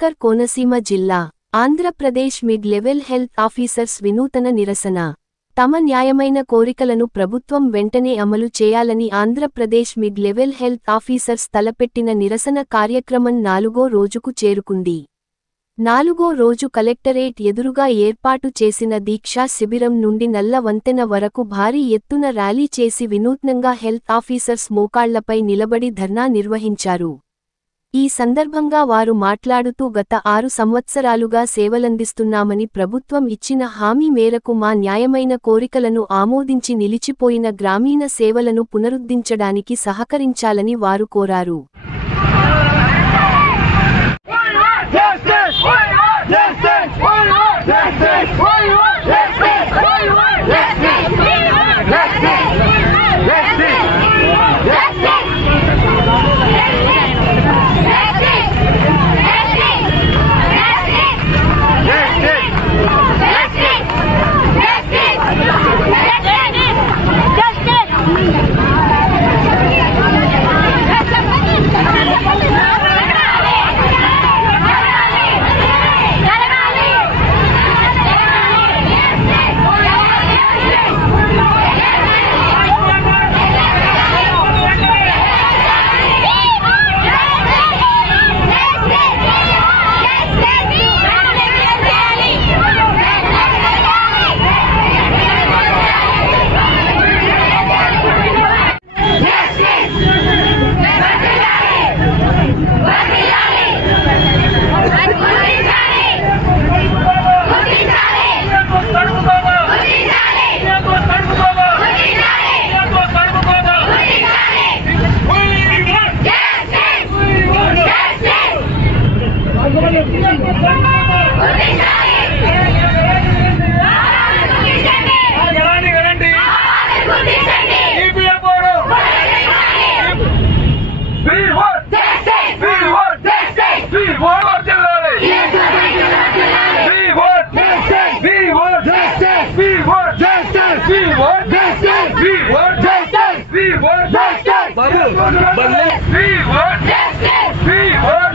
అంబేద్కర్ కోనసీమ జిల్లా Andhra Pradesh mid level health officers వినూతన నిరసన తమ న్యాయమైన కోరికలను ప్రభుత్వం వెంటనే అమలు చేయాలని Andhra Pradesh mid level health officers తలపెట్టిన నిరసన కార్యక్రమం 4వ రోజుకు చేరుకుంది. 4వ రోజు కలెక్టరేట్ ఎదురుగా ఏర్పాటు చేసిన దీక్షా శిబిరం నుండి నల్ల వంతెన వరకు భారీ ఎత్తున ర్యాలీ చేసి వినూత్నంగా హెల్త్ ఆఫీసర్స్ మోకాళ్లపై నిలబడి ధర్నా నిర్వహించారు. ఈ సందర్భంగా వారు మాట్లాడుతూ గత 6 సంవత్సరాలుగా సేవలందిస్తున్నామని ప్రభుత్వం ఇచ్చిన హామీ మేరకు మా న్యాయమైన కోరికలను ఆమోదించి నిలిచిపోయిన గ్రామీణ సేవలను పునరుద్ధరించడానికి సహకరించాలని వారు కోరారు. We want justice.